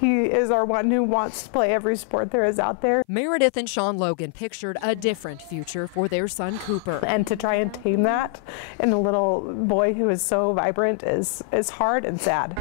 He is our one who wants to play every sport there is out there. Meredith and Sean Logan pictured a different future for their son Cooper. And to try and tame that in a little boy who is so vibrant is hard and sad.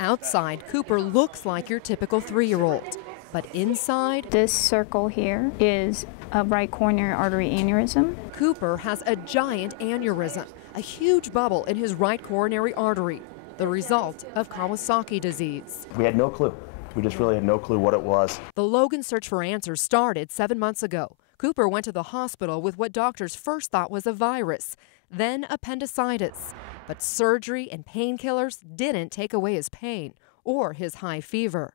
Outside, Cooper looks like your typical 3-year-old. But inside, this circle here is a right coronary artery aneurysm. Cooper has a giant aneurysm, a huge bubble in his right coronary artery, the result of Kawasaki disease. We had no clue. We just really had no clue what it was. The Logan search for answers started 7 months ago. Cooper went to the hospital with what doctors first thought was a virus, then appendicitis. But surgery and painkillers didn't take away his pain or his high fever.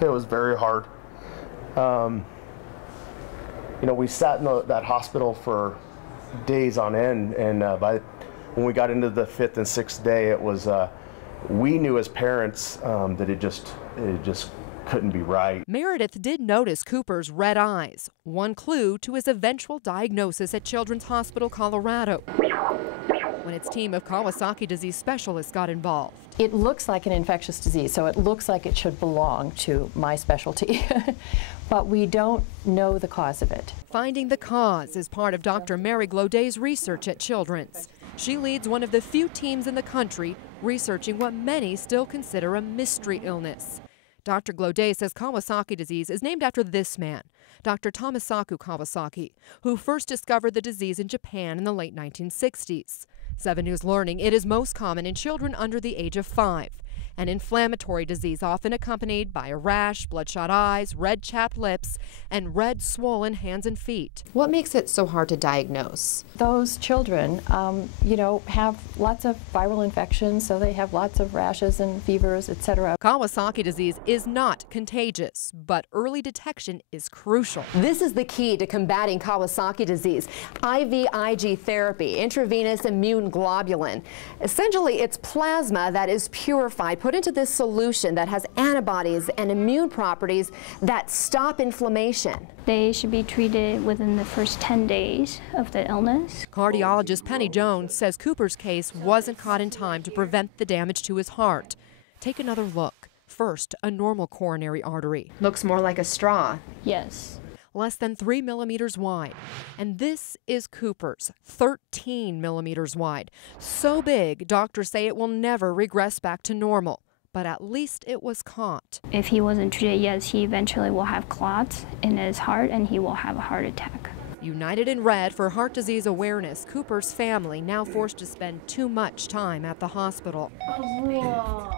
It was very hard. You know, we sat in that hospital for days on end, and when we got into the 5th and 6th day, it was we knew as parents that it just couldn't be right. Meredith did notice Cooper's red eyes, one clue to his eventual diagnosis at Children's Hospital Colorado, when its team of Kawasaki disease specialists got involved. It looks like an infectious disease, so it looks like it should belong to my specialty. But we don't know the cause of it. Finding the cause is part of Dr. Mary Gloday's research at Children's. She leads one of the few teams in the country researching what many still consider a mystery illness. Dr. Gloday says Kawasaki disease is named after this man, Dr. Tomisaku Kawasaki, who first discovered the disease in Japan in the late 1960s. 7 News learning it is most common in children under the age of 5, an inflammatory disease often accompanied by a rash, bloodshot eyes, red chapped lips, and red swollen hands and feet. What makes it so hard to diagnose? Those children, you know, have lots of viral infections, so they have lots of rashes and fevers, etc. Kawasaki disease is not contagious, but early detection is crucial. This is the key to combating Kawasaki disease. IVIG therapy, intravenous immune globulin. Essentially, it's plasma that is purified, put into this solution that has antibodies and immune properties that stop inflammation. They should be treated within the first 10 days of the illness. Cardiologist Penny Jones says Cooper's case wasn't caught in time to prevent the damage to his heart. Take another look. First, a normal coronary artery. Looks more like a straw. Yes. Less than 3 millimeters wide. And this is Cooper's, 13 millimeters wide. So big, doctors say it will never regress back to normal. But at least it was caught. If he wasn't treated, yes, he eventually will have clots in his heart and he will have a heart attack. United in red for heart disease awareness, Cooper's family now forced to spend too much time at the hospital.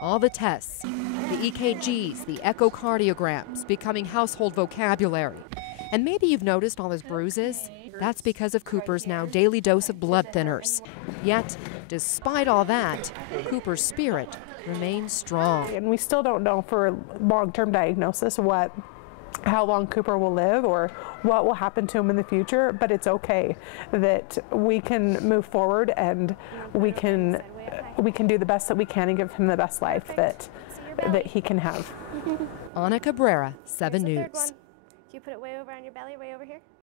All the tests, the EKGs, the echocardiograms, becoming household vocabulary. And maybe you've noticed all his bruises. That's because of Cooper's now daily dose of blood thinners. Yet, despite all that, Cooper's spirit remains strong. And we still don't know for long-term diagnosis how long Cooper will live or what will happen to him in the future, but it's okay that we can move forward and we can do the best that we can and give him the best life that he can have. Ana Cabrera, 7 News. You put it way over on your belly, way over here?